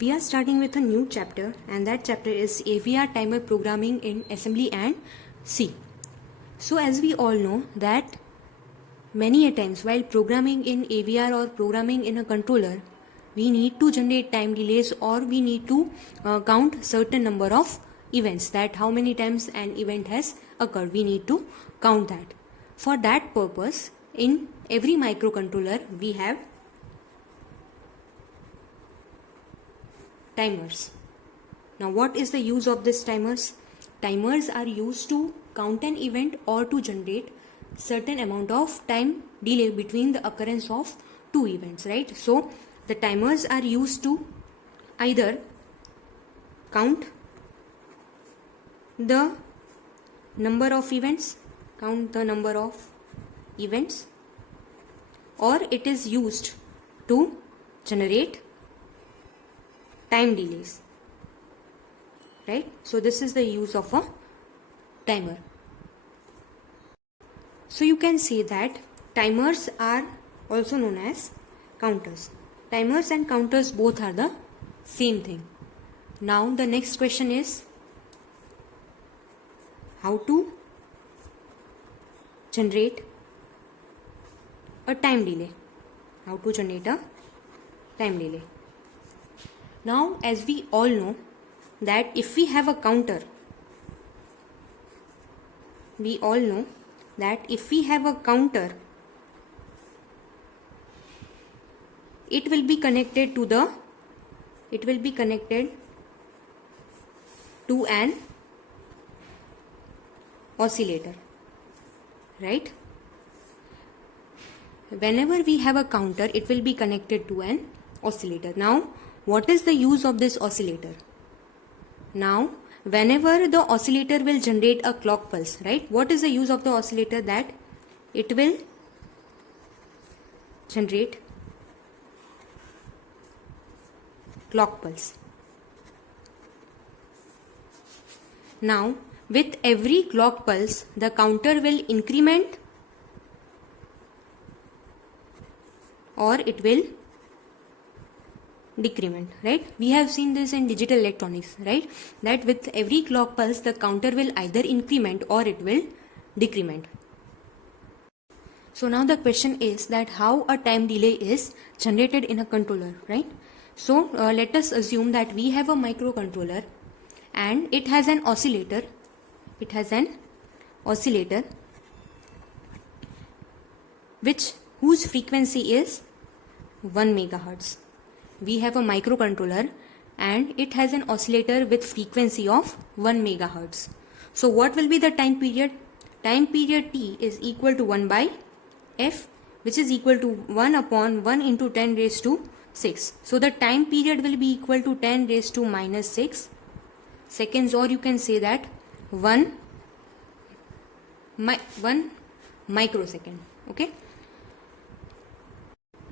We are starting with a new chapter, and that chapter is AVR timer programming in assembly and C. So as we all know that many a times while programming in AVR or programming in a controller, we need to generate time delays or we need to count certain number of events, that how many times an event has occurred. We need to count that. For that purpose, in every microcontroller we have timers. Now what is the use of these timers? Timers are used to count an event or to generate certain amount of time delay between the occurrence of two events, right? So the timers are used to either count the number of events, or it is used to generate time delays, right? So this is the use of a timer. So you can say that timers are also known as counters. Timers and counters both are the same thing. Now the next question is how to generate a time delay. Now, as we all know that if we have a counter, it will be connected to an oscillator, right? Whenever we have a counter, it will be connected to an oscillator. Now, what is the use of this oscillator? Now, whenever the oscillator will generate a clock pulse, right? What is the use of the oscillator? That it will generate clock pulse. Now, with every clock pulse, the counter will increment or it will decrement, right? We have seen this in digital electronics, right? That with every clock pulse, the counter will either increment or it will decrement. So now the question is that how a time delay is generated in a controller, right? So let us assume that we have a microcontroller and it has an oscillator. Whose frequency is 1 megahertz. We have a microcontroller and it has an oscillator with frequency of 1 megahertz. So what will be the time period? Time period T is equal to 1 by F, which is equal to 1 upon 1 into 10 raised to 6. So the time period will be equal to 10 raised to minus 6 seconds, or you can say that 1 microsecond, okay?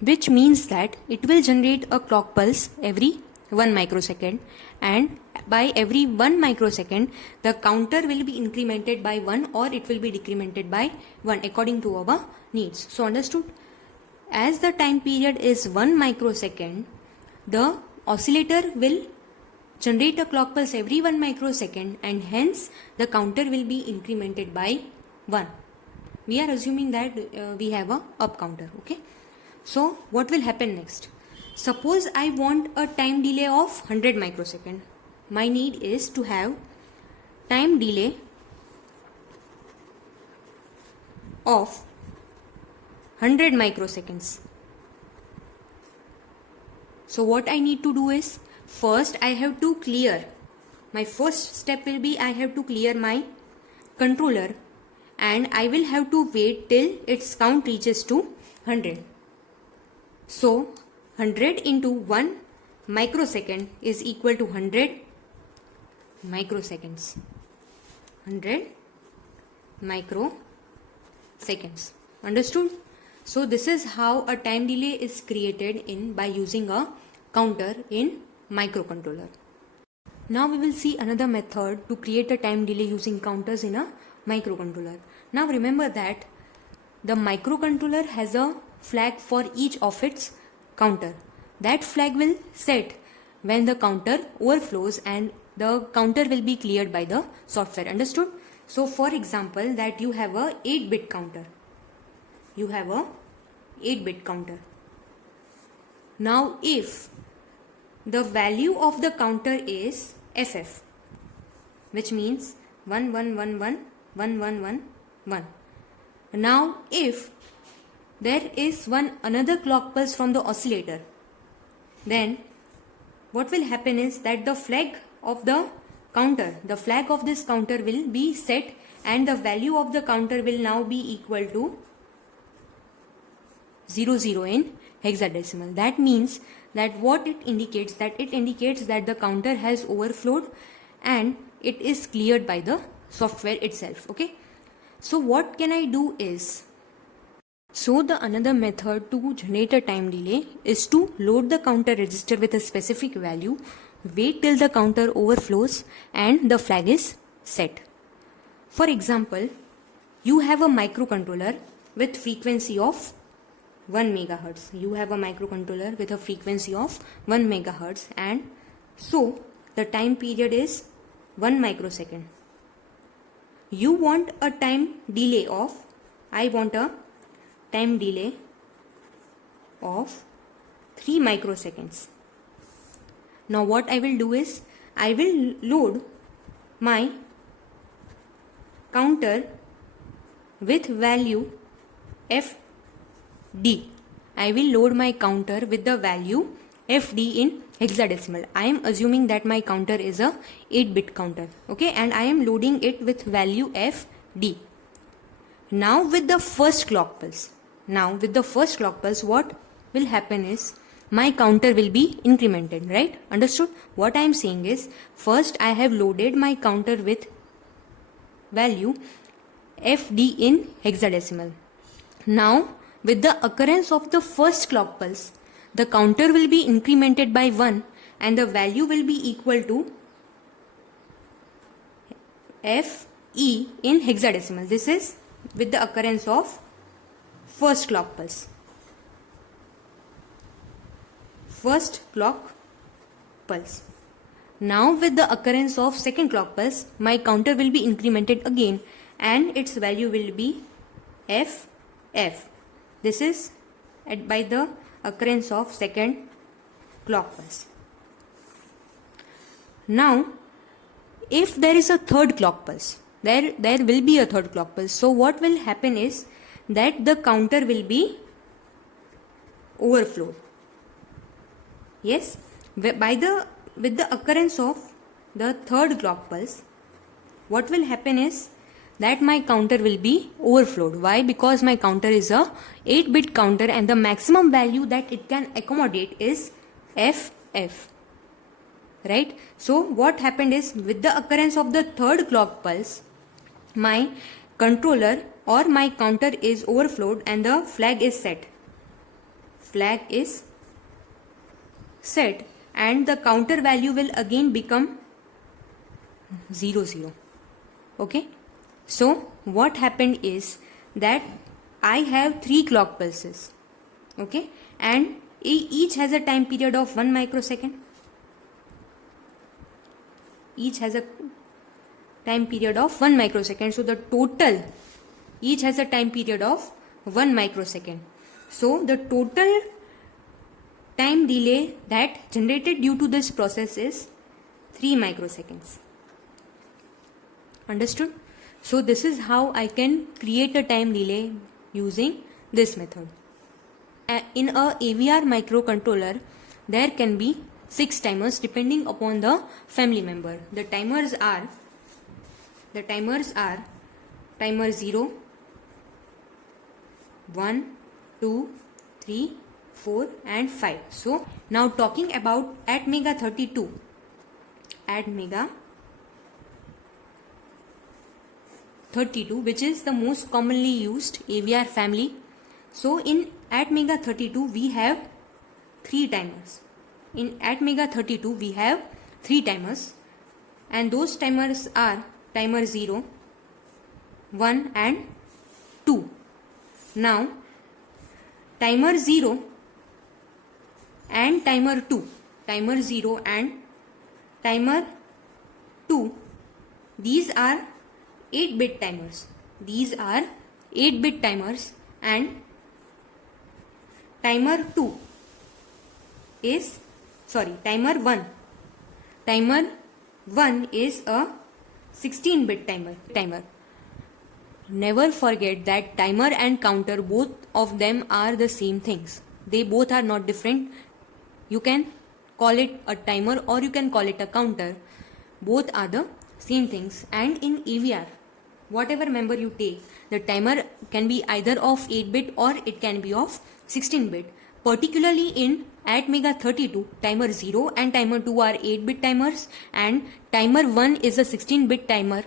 Which means that it will generate a clock pulse every 1 microsecond, and by every 1 microsecond the counter will be incremented by 1 or it will be decremented by 1 according to our needs. So understood? As the time period is 1 microsecond, the oscillator will generate a clock pulse every 1 microsecond and hence the counter will be incremented by 1. We are assuming that we have a up counter, okay? So what will happen next? Suppose I want a time delay of 100 microsecond. My need is to have time delay of 100 microseconds. So what I need to do is, first I have to clear, my first step will be I have to clear my controller and I will have to wait till its count reaches to 100. So 100 into 1 microsecond is equal to 100 microseconds. 100 microseconds. Understood? So this is how a time delay is created by using a counter in microcontroller. Now we will see another method to create a time delay using counters in a microcontroller. Now remember that the microcontroller has a flag for each of its counter. That flag will set when the counter overflows and the counter will be cleared by the software. Understood? So for example, that you have a 8-bit counter. You have a 8-bit counter. Now if the value of the counter is FF, which means 1 1 1 1 1 1 1 1. Now if there is another clock pulse from the oscillator, then what will happen is that the flag of this counter will be set, and the value of the counter will now be equal to 00 in hexadecimal. That means that what it indicates, that the counter has overflowed and it is cleared by the software itself. Okay, so what can I do is, so the another method to generate a time delay is to load the counter register with a specific value, wait till the counter overflows and the flag is set. For example, you have a microcontroller with frequency of 1 megahertz. You have a microcontroller with a frequency of 1 megahertz, and so the time period is 1 microsecond. You want a time delay of, I want a time delay of 3 microseconds. Now what I will do is, I will load my counter with value FD. I will load my counter with the value FD in hexadecimal. I am assuming that my counter is a 8-bit counter. Okay, and I am loading it with value FD. Now with the first clock pulse, what will happen is, my counter will be incremented, right? Understood? What I am saying is, first I have loaded my counter with value FD in hexadecimal. Now with the occurrence of the first clock pulse, the counter will be incremented by 1 and the value will be equal to FE in hexadecimal. This is with the occurrence of first clock pulse. Now with the occurrence of second clock pulse, my counter will be incremented again and its value will be FF. This is by the occurrence of second clock pulse. Now if there is a third clock pulse, there will be a third clock pulse. So what will happen is that the counter will be overflowed. Yes, with the occurrence of the third clock pulse, what will happen is that my counter will be overflowed. Why? Because my counter is a 8-bit counter and the maximum value that it can accommodate is FF. Right? So what happened is, with the occurrence of the third clock pulse, my controller or my counter is overflowed and the flag is set. And the counter value will again become 00. Okay, so what happened is that I have 3 clock pulses. Okay, and each has a time period of 1 microsecond. Each has a time period of 1 microsecond. So the total, each has a time period of 1 microsecond. So the total time delay that generated due to this process is 3 microseconds. Understood? So this is how I can create a time delay using this method. In a AVR microcontroller, there can be 6 timers depending upon the family member. The timers are timer 0, 1, 2, 3, 4 and 5. So now talking about ATmega 32, which is the most commonly used AVR family. So in ATmega 32 we have 3 timers. In ATmega 32 we have 3 timers, and those timers are timer 0, 1 and 2. Now timer 0 and timer 2, timer 0 and timer 2, these are 8-bit timers. These are 8-bit timers, and timer 2 is, timer 1. Timer 1 is a 16-bit timer. Never forget that timer and counter, both of them are the same things. They both are not different. You can call it a timer or you can call it a counter. Both are the same things. And in AVR, whatever member you take, the timer can be either of 8-bit or it can be of 16-bit. Particularly in ATmega32, timer 0 and timer 2 are 8-bit timers, and timer 1 is a 16-bit timer